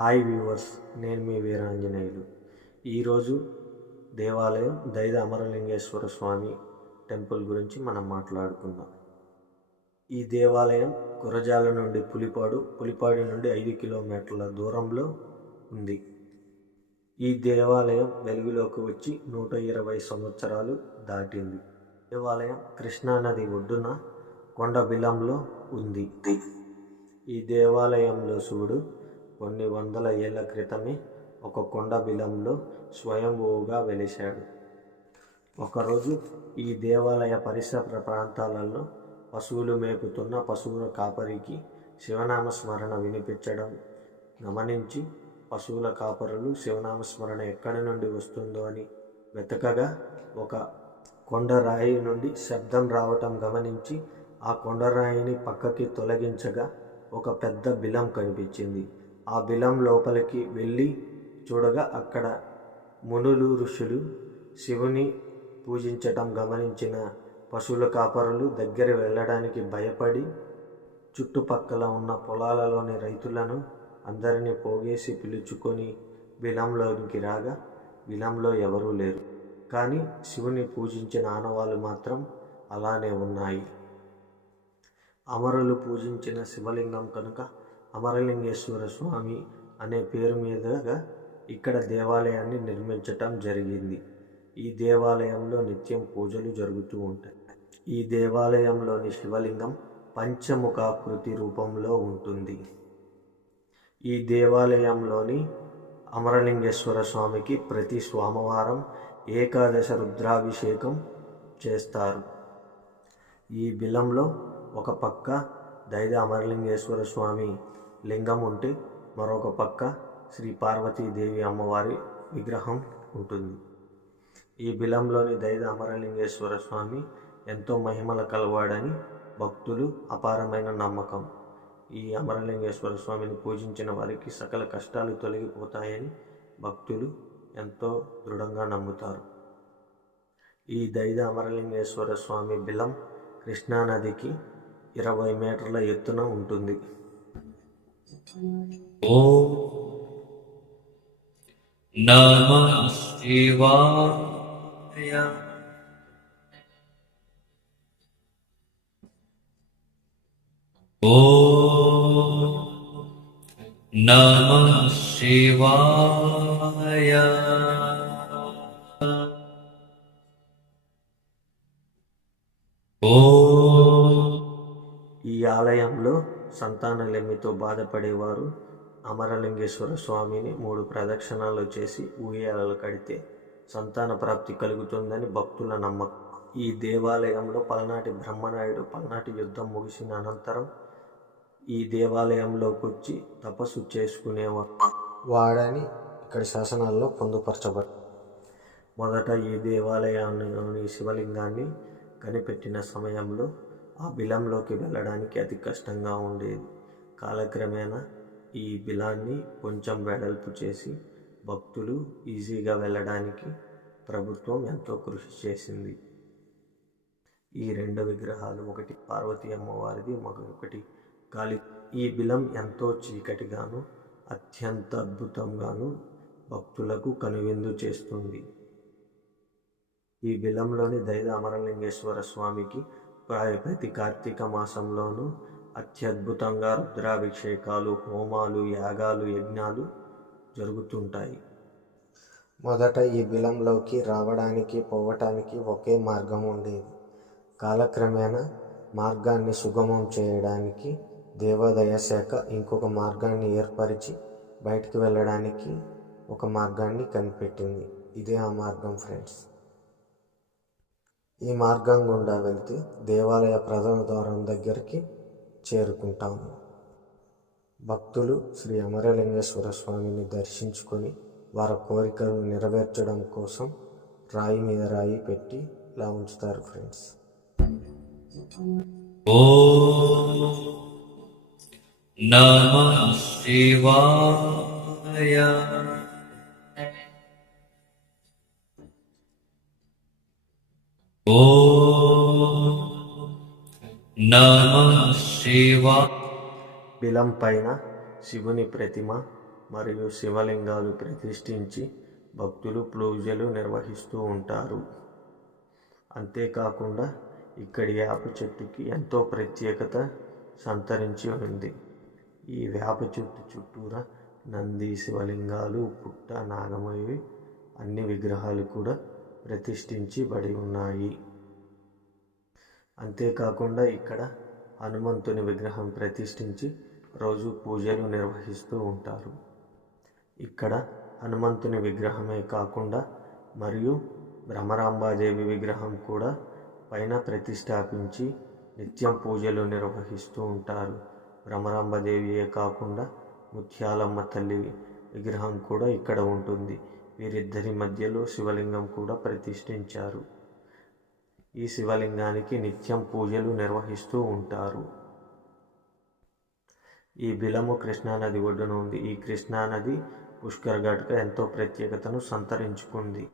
Hi viewers, నేను మీ వీరాంజనేయులు. ఈరోజు దేవాలయం దైద అమరలింగేశ్వర స్వామి టెంపుల్ గురించి మనం మాట్లాడుకుందాం. ఈ దేవాలయం గురజాల నుండి పులిపాడు నుండి 5 కిలోమీటర్ల దూరంలో ఉంది. ఈ దేవాలయం వెలుగులోకి వచ్చి 120 సంవత్సరాలు దాటింది. దేవాలయం కృష్ణానది ఒడ్డున కొండ బిలంలో ఉంది. ఈ దేవాలయంలో శివుడు కొన్ని వందల ఏళ్ల క్రితమే ఒక కొండ బిలంలో స్వయంభూగా వెలిశాడు. ఒకరోజు ఈ దేవాలయ పరిసర ప్రాంతాలలో పశువులు మేపుతున్న పశువుల కాపరికి శివనామస్మరణ వినిపించడం గమనించి పశువుల కాపరులు శివనామస్మరణ ఎక్కడి నుండి వస్తుందో అని వెతకగా ఒక కొండరాయి నుండి శబ్దం రావటం గమనించి ఆ కొండరాయిని పక్కకి తొలగించగా ఒక పెద్ద బిలం కనిపించింది. ఆ బిలం లోపలికి వెళ్ళి చూడగా అక్కడ మునులు ఋషులు శివుని పూజించటం గమనించిన పశువుల కాపరులు దగ్గర వెళ్ళడానికి భయపడి చుట్టుపక్కల ఉన్న పొలాలలోని రైతులను అందరినీ పోగేసి పిలుచుకొని బిలంలోనికి రాగా బిలంలో ఎవరూ లేరు. కానీ శివుని పూజించిన ఆనవాళ్ళు మాత్రం అలానే ఉన్నాయి. అమరులు పూజించిన శివలింగం కనుక అమరలింగేశ్వర స్వామి అనే పేరు మీదుగా ఇక్కడ దేవాలయాన్ని నిర్మించటం జరిగింది. ఈ దేవాలయంలో నిత్యం పూజలు జరుగుతూ ఉంటాయి. ఈ దేవాలయంలోని శివలింగం పంచముఖాకృతి రూపంలో ఉంటుంది. ఈ దేవాలయంలోని అమరలింగేశ్వర స్వామికి ప్రతి సోమవారం ఏకాదశ రుద్రాభిషేకం చేస్తారు. ఈ బిలంలో ఒక పక్క దైద అమరలింగేశ్వర స్వామి లింగం ఉంటే మరొక పక్క శ్రీ పార్వతీదేవి అమ్మవారి విగ్రహం ఉంటుంది. ఈ బిలంలోని దైద అమరలింగేశ్వర స్వామి ఎంతో మహిమల కలవాడని భక్తులు అపారమైన నమ్మకం. ఈ అమరలింగేశ్వర స్వామిని పూజించిన వారికి సకల కష్టాలు తొలగిపోతాయని భక్తులు ఎంతో దృఢంగా నమ్ముతారు. ఈ దైద అమరలింగేశ్వర స్వామి బిలం కృష్ణానదికి 20 మీటర్ల ఎత్తున ఉంటుంది. ఓం నమః శివాయ. ఓం నమః శివాయ. ఈ ఆలయంలో సంతానలేమితో బాధపడేవారు అమరలింగేశ్వర స్వామిని 3 ప్రదక్షిణాలు చేసి ఊయలాలు కడితే సంతాన ప్రాప్తి కలుగుతుందని భక్తుల నమ్మకం. ఈ దేవాలయంలో పలనాటి బ్రహ్మనాయుడు పలనాటి యుద్ధం ముగిసిన అనంతరం ఈ దేవాలయంలోకి వచ్చి తపస్సు చేసుకునేవాడని ఇక్కడ శాసనాల్లో పొందుపరచబడి మొదట ఈ దేవాలయంలోని శివలింగాన్ని కనిపెట్టిన సమయంలో ఆ బిలంలోకి వెళ్ళడానికి అతి కష్టంగా ఉండేది. కాలక్రమేణా ఈ బిలాన్ని కొంచెం వెడల్పు చేసి భక్తులు ఈజీగా వెళ్ళడానికి ప్రభుత్వం ఎంతో కృషి చేసింది. ఈ 2 విగ్రహాలు, ఒకటి పార్వతీ అమ్మవారిది, మరొకటి కాళీ. ఈ బిలం ఎంతో చీకటిగాను అత్యంత అద్భుతంగాను భక్తులకు కనువిందు చేస్తుంది. ఈ బిలంలోని దైద అమరలింగేశ్వర స్వామికి ప్రతి కార్తీక మాసంలోనూ అత్యద్భుతంగా రుద్రాభిషేకాలు, హోమాలు, యాగాలు, యజ్ఞాలు జరుగుతుంటాయి. మొదట ఈ బిలంలోకి రావడానికి పోవటానికి ఒకే మార్గం ఉండేది. కాలక్రమేణా మార్గాన్ని సుగమం చేయడానికి దేవాదాయ శాఖ ఇంకొక మార్గాన్ని ఏర్పరిచి బయటికి వెళ్ళడానికి ఒక మార్గాన్ని కనిపెట్టింది. ఇదే ఆ మార్గం ఫ్రెండ్స్. ఈ మార్గం గుండా వెళ్తే దేవాలయ ప్రధాన ద్వారం దగ్గరికి చేరుకుంటాము. భక్తులు శ్రీ అమరలింగేశ్వర స్వామిని దర్శించుకొని వారి కోరికలను నెరవేర్చడం కోసం రాయి మీద రాయి పెట్టి ఇలా ఉంచుతారు ఫ్రెండ్స్. ఓం నమః శివాయ. ఓం నమః శివాయ. బిలం పైన శివుని ప్రతిమ, మరియు శివలింగాలు ప్రతిష్ఠించి భక్తులు పూజలు నిర్వహిస్తూ ఉంటారు. అంతేకాకుండా ఇక్కడి వేప చెట్టుకి ఎంతో ప్రత్యేకత సంతరించి ఉంది. ఈ వేప చెట్టు చుట్టూరా నంది, శివలింగాలు, పుట్ట, నాగమయ్యి అన్ని విగ్రహాలు కూడా ప్రతిష్ఠించబడి ఉన్నాయి. అంతేకాకుండా ఇక్కడ హనుమంతుని విగ్రహం ప్రతిష్ఠించి రోజు పూజలు నిర్వహిస్తూ ఉంటారు. ఇక్కడ హనుమంతుని విగ్రహమే కాకుండా మరియు భ్రమరాంబాదేవి విగ్రహం కూడా పైన ప్రతిష్టాపించి నిత్యం పూజలు నిర్వహిస్తూ ఉంటారు. భ్రమరాంబాదేవియే కాకుండా ముత్యాలమ్మ తల్లి విగ్రహం కూడా ఇక్కడ ఉంటుంది. వీరిద్దరి మధ్యలో శివలింగం కూడా ప్రతిష్ఠించారు. ఈ శివలింగానికి నిత్యం పూజలు నిర్వహిస్తూ ఉంటారు. ఈ బిలము కృష్ణానది ఒడ్డున ఉంది. ఈ కృష్ణానది పుష్కర్ ఘాట్గా ఎంతో ప్రత్యేకతను సంతరించుకుంది.